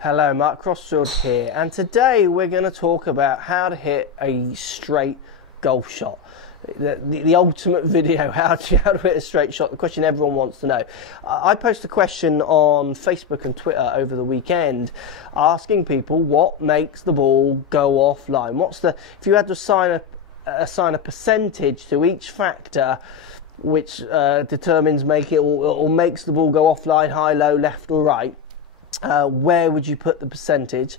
Hello, Mark, Crossfield here, and today we're going to talk about how to hit a straight golf shot. The ultimate video, how to hit a straight shot, the question everyone wants to know. I posted a question on Facebook and Twitter over the weekend asking people what makes the ball go offline. If you had to assign a percentage to each factor which determines makes the ball go offline, high, low, left or right, where would you put the percentage?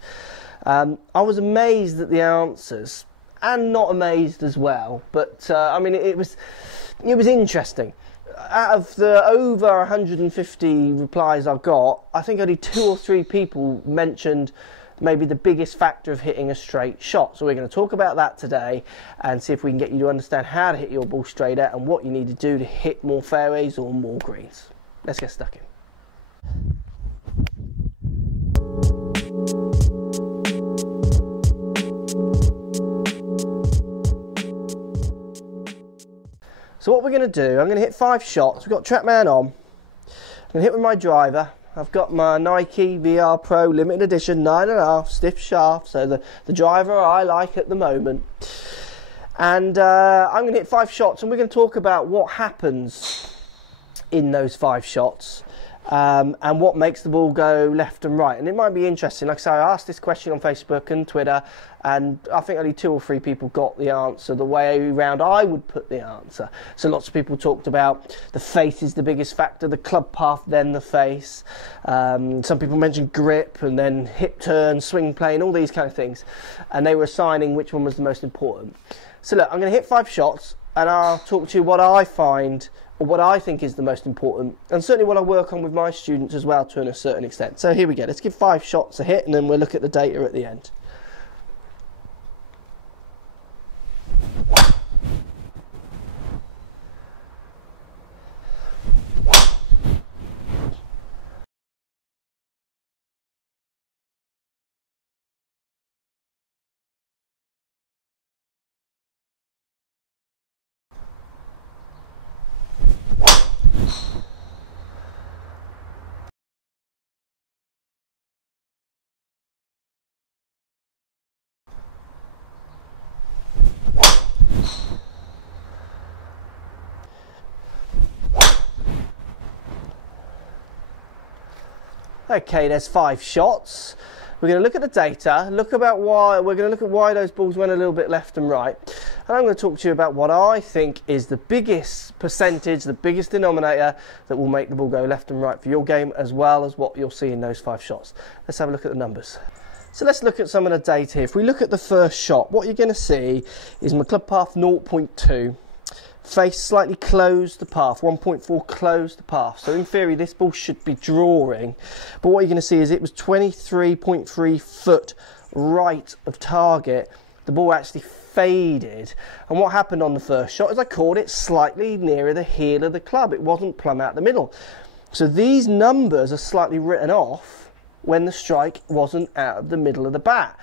I was amazed at the answers and not amazed as well, but I mean it was interesting. Out of the over 150 replies I got, I think only 2 or 3 people mentioned maybe the biggest factor of hitting a straight shot. So we're going to talk about that today and see if we can get you to understand how to hit your ball straighter and what you need to do to hit more fairways or more greens. Let's get stuck in. So what we're going to do, I'm going to hit 5 shots. We've got TrackMan on. I'm going to hit with my driver. I've got my Nike VR Pro limited edition 9.5 stiff shaft, so the driver I like at the moment. And I'm going to hit 5 shots, and we're going to talk about what happens in those 5 shots. And what makes the ball go left and right. And it might be interesting. Like I say, I asked this question on Facebook and Twitter, and I think only 2 or 3 people got the answer the way around I would put the answer. So lots of people talked about the face is the biggest factor, the club path, then the face. Some people mentioned grip and then hip turn, swing plane, all these kind of things. And they were assigning which one was the most important. So look, I'm going to hit 5 shots and I'll talk to you what I find or what I think is the most important, and certainly what I work on with my students as well to a certain extent. So here we go, let's give 5 shots a hit and then we'll look at the data at the end. Okay, there's 5 shots. We're going to look at the data, we're going to look at why those balls went a little bit left and right. And I'm going to talk to you about what I think is the biggest percentage, the biggest denominator that will make the ball go left and right for your game, as well as what you'll see in those 5 shots. Let's have a look at the numbers. So let's look at some of the data here. If we look at the first shot, what you're going to see is my club path 0.2. Face slightly closed the path, 1.4 closed the path. So in theory, this ball should be drawing. But what you're going to see is it was 23.3 foot right of target. The ball actually faded. And what happened on the first shot is I caught it slightly nearer the heel of the club. It wasn't plumb out the middle. So these numbers are slightly written off when the strike wasn't out of the middle of the bat.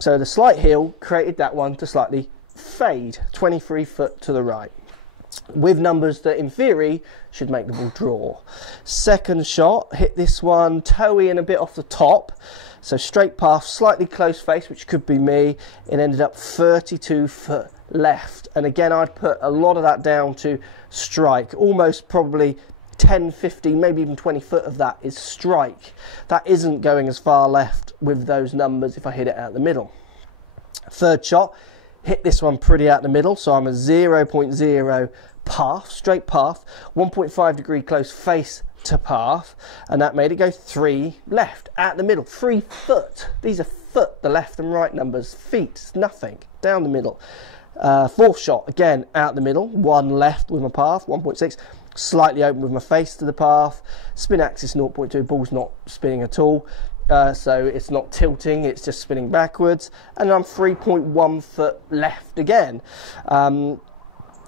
So the slight heel created that one to slightly fade, 23 foot to the right, with numbers that in theory should make the ball draw. Second shot, hit this one toe in a bit off the top, so straight path, slightly close face, which could be me. It ended up 32 foot left, and again I'd put a lot of that down to strike. Almost probably 10, 15, maybe even 20 foot of that is strike. That isn't going as far left with those numbers if I hit it out the middle. Third shot, hit this one pretty out the middle, so I'm a 0.0 path, straight path, 1.5 degree close face to path, and that made it go 3 left, out the middle, 3 foot. These are foot, the left and right numbers, feet, nothing, down the middle. Fourth shot, again, out the middle, 1 left with my path, 1.6, slightly open with my face to the path, spin axis 0.2, ball's not spinning at all. So it's not tilting, it's just spinning backwards, and I'm 3.1 foot left again.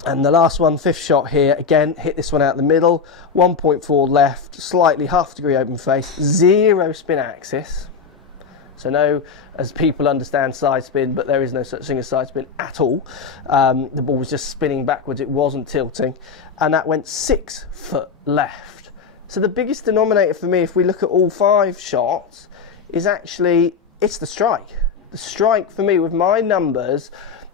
And the last one, 5th shot here, again, hit this one out the middle, 1.4 left, slightly half degree open face, 0 spin axis. So no, as people understand side spin, but there is no such thing as side spin at all. The ball was just spinning backwards, it wasn't tilting, and that went 6 foot left. So the biggest denominator for me, if we look at all 5 shots, is actually, it's the strike. The strike for me with my numbers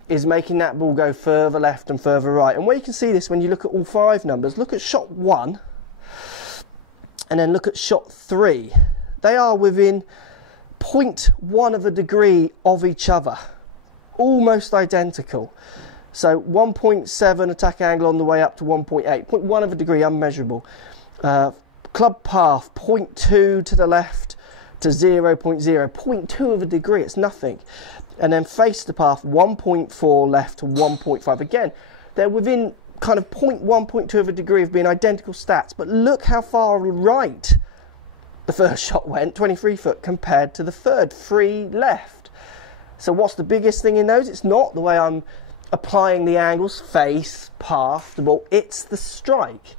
is making that ball go further left and further right. And where you can see this when you look at all 5 numbers, look at shot 1 and then look at shot 3. They are within 0.1 of a degree of each other, almost identical. So 1.7 attack angle on the way up to 1.8, 0.1 of a degree, unmeasurable. Club path 0.2 to the left to 0.0, 0.2 of a degree, it's nothing. And then face the path 1.4 left to 1.5. Again, they're within kind of 0.1, 0.2 of a degree of being identical stats, but look how far right the first shot went, 23 foot, compared to the third, 3 left. So what's the biggest thing in those? It's not the way I'm applying the angles, face, path, the ball, it's the strike.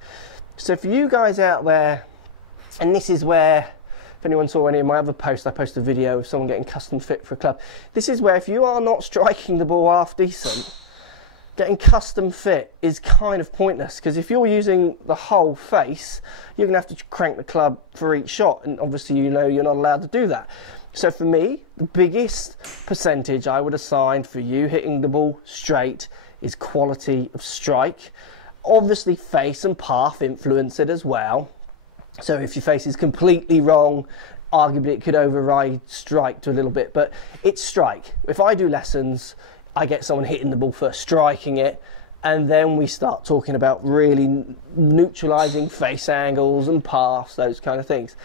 So for you guys out there, and this is where, if anyone saw any of my other posts, I posted a video of someone getting custom fit for a club. This is where if you are not striking the ball half decent, getting custom fit is kind of pointless, because if you're using the whole face, you're going to have to crank the club for each shot, and obviously you know you're not allowed to do that. So for me, the biggest percentage I would assign for you hitting the ball straight is quality of strike. Obviously face and path influence it as well. So if your face is completely wrong, arguably it could override strike to a little bit, but it's strike. If I do lessons, I get someone hitting the ball first, striking it, and then we start talking about really neutralising face angles and paths, those kind of things.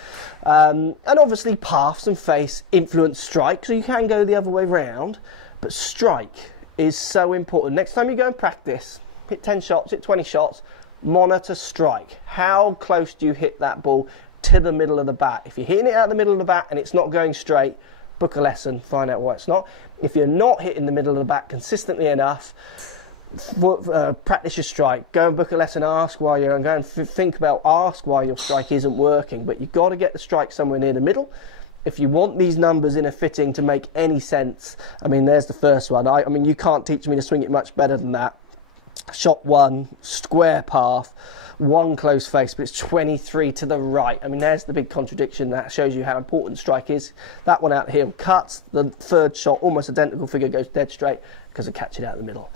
And obviously paths and face influence strike, so you can go the other way round, but strike is so important. Next time you go and practice, hit 10 shots, hit 20 shots, monitor strike. How close do you hit that ball to the middle of the bat? If you're hitting it out the middle of the bat and it's not going straight, book a lesson, find out why it's not. If you're not hitting the middle of the bat consistently enough, practice your strike. Go and book a lesson, ask why you're, and go and think about, ask why your strike isn't working. But you've got to get the strike somewhere near the middle. If you want these numbers in a fitting to make any sense, I mean, there's the first one. I mean, you can't teach me to swing it much better than that. Shot 1, square path, 1 close face, but it's 23 to the right. I mean, there's the big contradiction. That shows you how important strike is. That one out here cuts. The third shot, almost identical figure, goes dead straight because I catch it out in the middle.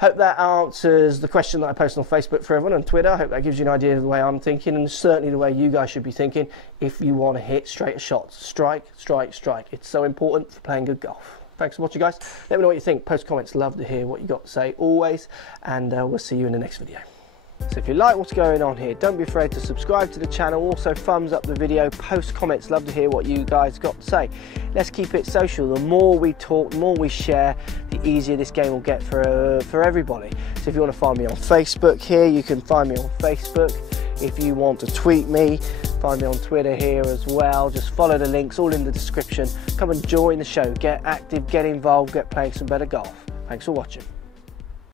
Hope that answers the question that I posted on Facebook for everyone, and Twitter. I hope that gives you an idea of the way I'm thinking, and certainly the way you guys should be thinking if you want to hit straighter shots. Strike, strike, strike. It's so important for playing good golf. Thanks for watching, guys. Let me know what you think. Post comments. Love to hear what you got to say always, and we'll see you in the next video. So if you like what's going on here, don't be afraid to subscribe to the channel. Also thumbs up the video, post comments. Love to hear what you guys got to say. Let's keep it social. The more we talk, the more we share, the easier this game will get for everybody. So if you want to find me on Facebook here, you can find me on Facebook. If you want to tweet me, find me on Twitter here as well. Just follow the links, all in the description. Come and join the show. Get active, get involved, get playing some better golf. Thanks for watching.